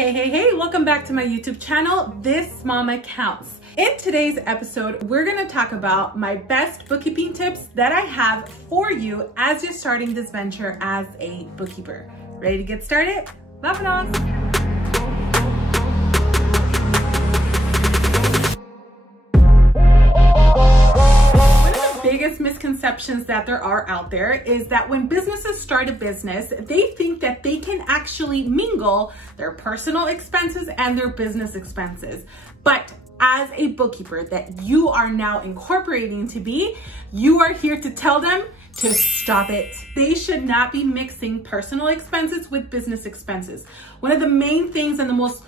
Hey, welcome back to my YouTube channel, This Mama Counts. In today's episode, we're gonna talk about my best bookkeeping tips that I have for you as you're starting this venture as a bookkeeper. Ready to get started? Vámonos! Biggest misconceptions that there are out there is that when businesses start a business, they think that they can actually mingle their personal expenses and their business expenses. But as a bookkeeper that you are now incorporating to be, you are here to tell them to stop it. They should not be mixing personal expenses with business expenses. One of the main things and the most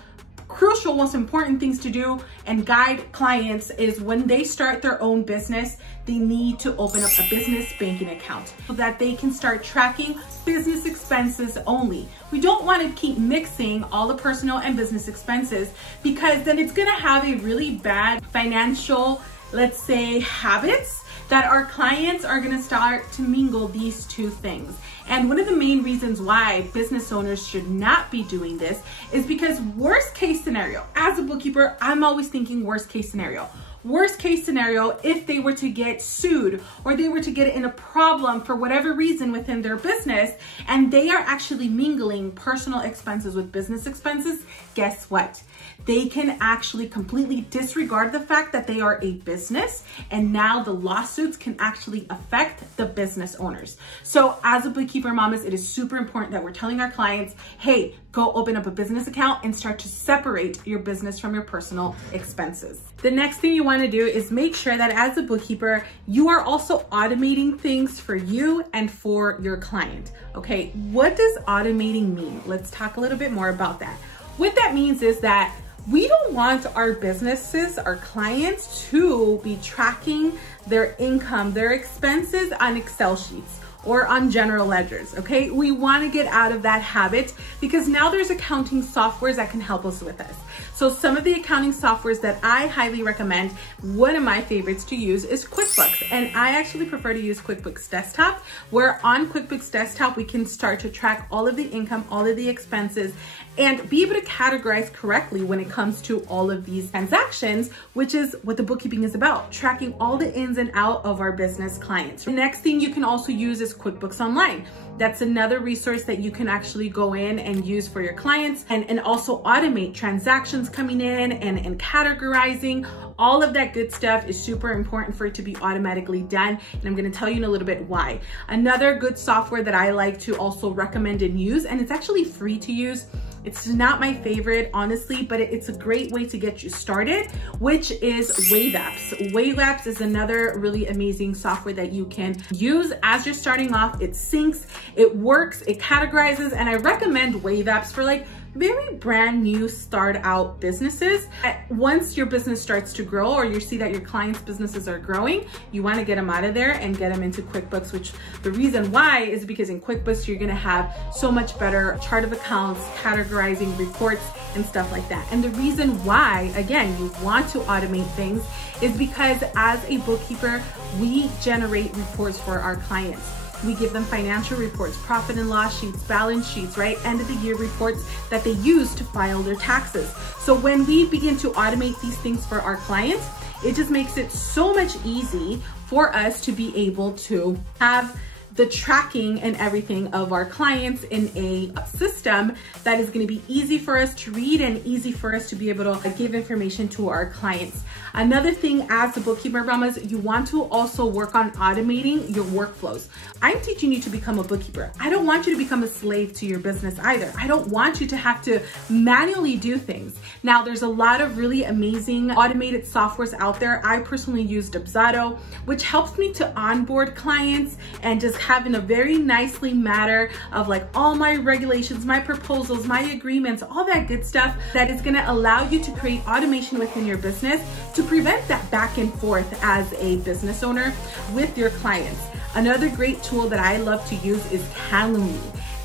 crucial, most important things to do and guide clients is when they start their own business, they need to open up a business banking account so that they can start tracking business expenses only. We don't want to keep mixing all the personal and business expenses because then it's going to have a really bad financial, let's say, habits that our clients are going to start to mingle these two things. And one of the main reasons why business owners should not be doing this is because worst case scenario, as a bookkeeper, I'm always thinking worst case scenario. Worst case scenario, if they were to get sued or they were to get in a problem for whatever reason within their business and they are actually mingling personal expenses with business expenses, guess what? They can actually completely disregard the fact that they are a business, and now the lawsuits can actually affect the business owners. So as a bookkeeper mamas, it is super important that we're telling our clients, hey, go open up a business account and start to separate your business from your personal expenses. The next thing you want to do is make sure that as a bookkeeper, you are also automating things for you and for your client. Okay, what does automating mean? Let's talk a little bit more about that. What that means is that we don't want our businesses, our clients, to be tracking their income, their expenses on Excel sheets or on general ledgers, okay? We wanna get out of that habit because now there's accounting softwares that can help us with this. So some of the accounting softwares that I highly recommend, one of my favorites to use is QuickBooks. And I actually prefer to use QuickBooks Desktop, where on QuickBooks Desktop, we can start to track all of the income, all of the expenses, and be able to categorize correctly when it comes to all of these transactions, which is what the bookkeeping is about, tracking all the ins and out of our business clients. The next thing you can also use is QuickBooks Online. That's another resource that you can actually go in and use for your clients and also automate transactions coming in and categorizing. All of that good stuff is super important for it to be automatically done. And I'm gonna tell you in a little bit why. Another good software that I like to also recommend and use, and it's actually free to use. It's not my favorite, honestly, but it's a great way to get you started, which is WaveApps. WaveApps is another really amazing software that you can use as you're starting off. It syncs, it works, it categorizes, and I recommend WaveApps for like very brand new start out businesses. Once your business starts to grow or you see that your clients' businesses are growing, you want to get them out of there and get them into QuickBooks, which the reason why is because in QuickBooks, you're going to have so much better chart of accounts, categorizing reports and stuff like that. And the reason why, again, you want to automate things is because as a bookkeeper, we generate reports for our clients. We give them financial reports, profit and loss sheets, balance sheets, right? End of the year reports that they use to file their taxes. So when we begin to automate these things for our clients, it just makes it so much easy for us to be able to have the tracking and everything of our clients in a system that is going to be easy for us to read and easy for us to be able to give information to our clients. Another thing as a bookkeeper mamas, you want to also work on automating your workflows. I'm teaching you to become a bookkeeper. I don't want you to become a slave to your business either. I don't want you to have to manually do things. Now, there's a lot of really amazing automated softwares out there. I personally use Dubsado, which helps me to onboard clients and just have in a very nicely matter of like all my regulations, my proposals, my agreements, all that good stuff that is going to allow you to create automation within your business to prevent that back and forth as a business owner with your clients. Another great tool that I love to use is Calendly.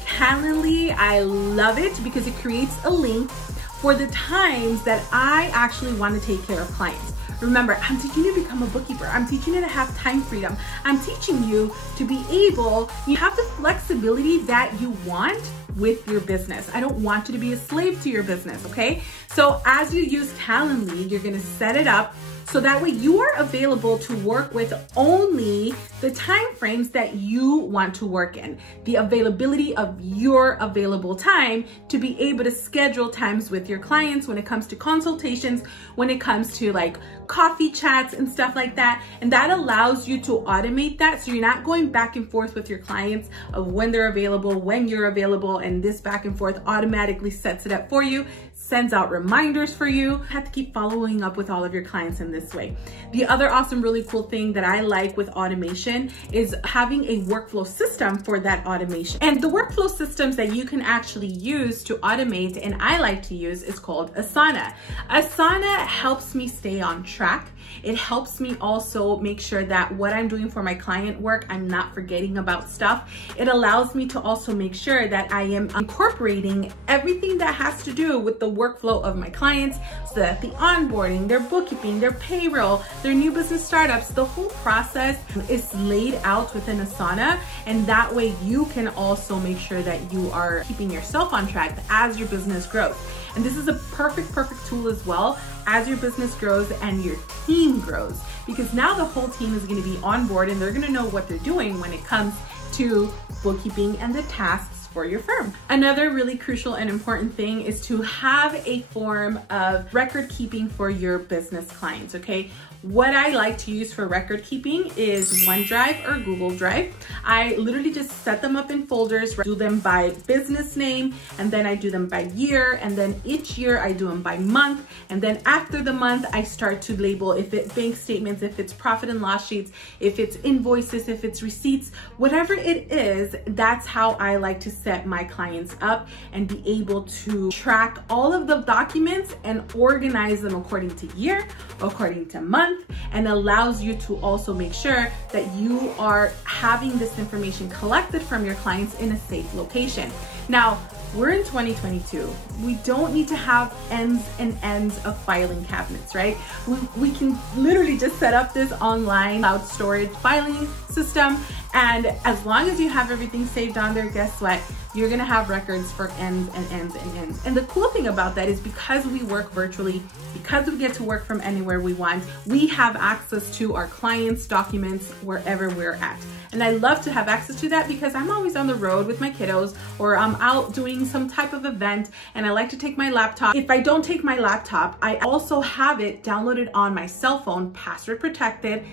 Calendly, I love it because it creates a link for the times that I actually want to take care of clients. Remember, I'm teaching you to become a bookkeeper. I'm teaching you to have time freedom. I'm teaching you to be able, you have the flexibility that you want with your business. I don't want you to be a slave to your business, okay? So as you use Calendly, you're gonna set it up so that way you are available to work with only the time frames that you want to work in, the availability of your available time to be able to schedule times with your clients when it comes to consultations, when it comes to like coffee chats and stuff like that. And that allows you to automate that, so you're not going back and forth with your clients of when they're available, when you're available, and this back and forth automatically sets it up for you, sends out reminders for you. You have to keep following up with all of your clients in this way. The other awesome, really cool thing that I like with automation is having a workflow system for that automation. And the workflow systems that you can actually use to automate, and I like to use, is called Asana. Asana helps me stay on track. It helps me also make sure that what I'm doing for my client work, I'm not forgetting about stuff. It allows me to also make sure that I am incorporating everything that has to do with the workflow of my clients, so that the onboarding, their bookkeeping, their payroll, their new business startups, the whole process is laid out within Asana. And that way you can also make sure that you are keeping yourself on track as your business grows. And this is a perfect tool as well as your business grows and your team grows, because now the whole team is going to be on board and they're going to know what they're doing when it comes to bookkeeping and the tasks for your firm. Another really crucial and important thing is to have a form of record keeping for your business clients, okay? What I like to use for record keeping is OneDrive or Google Drive. I literally just set them up in folders, do them by business name, and then I do them by year, and then each year I do them by month, and then after the month I start to label if it's bank statements, if it's profit and loss sheets, if it's invoices, if it's receipts, whatever it is. That's how I like to set my clients up and be able to track all of the documents and organize them according to year, according to month, and allows you to also make sure that you are having this information collected from your clients in a safe location. Now, we're in 2022. We don't need to have ends and ends of filing cabinets, right? We can literally just set up this online cloud storage filing system, and as long as you have everything saved on there, guess what? You're gonna have records for ends and ends and ends. And the cool thing about that is because we work virtually, because we get to work from anywhere we want, we have access to our clients' documents wherever we're at. And I love to have access to that because I'm always on the road with my kiddos, or I'm out doing some type of event and I like to take my laptop. If I don't take my laptop, I also have it downloaded on my cell phone, password protected.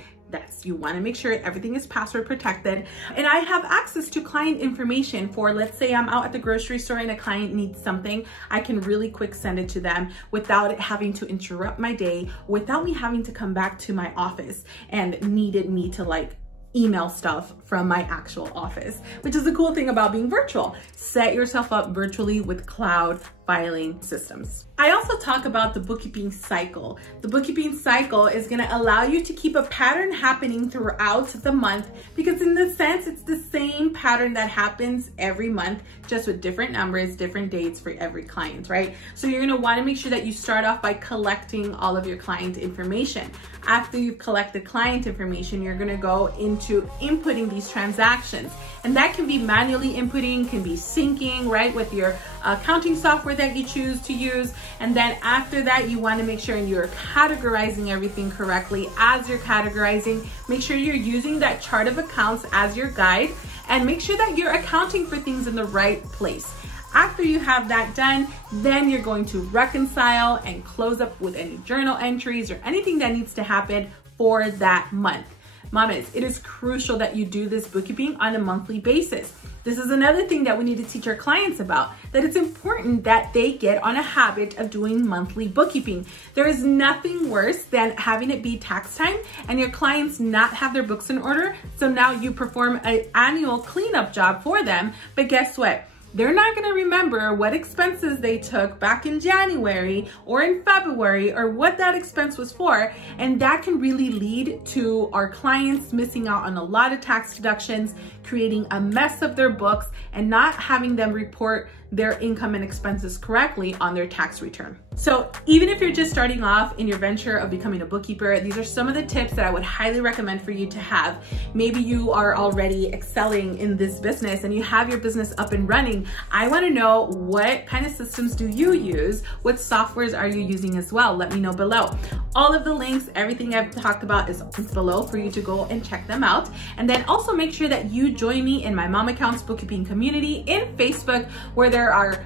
You want to make sure everything is password protected. And I have access to client information for, let's say I'm out at the grocery store and a client needs something, I can really quick send it to them without it having to interrupt my day, without me having to come back to my office and needed me to like email stuff from my actual office, which is the cool thing about being virtual. Set yourself up virtually with cloud filing systems. I also talk about the bookkeeping cycle. The bookkeeping cycle is gonna allow you to keep a pattern happening throughout the month, because in this sense, it's the same pattern that happens every month, just with different numbers, different dates for every client, right? So you're gonna wanna make sure that you start off by collecting all of your client information. After you've collected client information, you're gonna go into inputting these transactions. And that can be manually inputting, can be syncing, right, with your accounting software that you choose to use. And then after that, you want to make sure you're categorizing everything correctly. As you're categorizing, make sure you're using that chart of accounts as your guide, and make sure that you're accounting for things in the right place. After you have that done, then you're going to reconcile and close up with any journal entries or anything that needs to happen for that month. Mamas, it is crucial that you do this bookkeeping on a monthly basis. This is another thing that we need to teach our clients about, that it's important that they get on a habit of doing monthly bookkeeping. There is nothing worse than having it be tax time and your clients not have their books in order. So now you perform an annual cleanup job for them, but guess what? They're not gonna remember what expenses they took back in January or in February, or what that expense was for. And that can really lead to our clients missing out on a lot of tax deductions, creating a mess of their books, and not having them report their income and expenses correctly on their tax return. So even if you're just starting off in your venture of becoming a bookkeeper, these are some of the tips that I would highly recommend for you to have. Maybe you are already excelling in this business and you have your business up and running. I want to know, what kind of systems do you use? What softwares are you using as well? Let me know below. All of the links, everything I've talked about is below for you to go and check them out. And then also make sure that you join me in my Mom Accounts Bookkeeping community in Facebook, where there are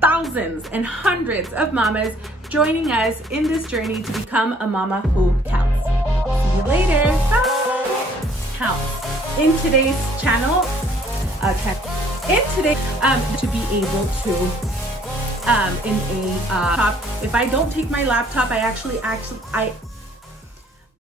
thousands and hundreds of mamas joining us in this journey to become a mama who counts. See you later. Bye. Counts. In today's channel, to be able to in a laptop. If I don't take my laptop, I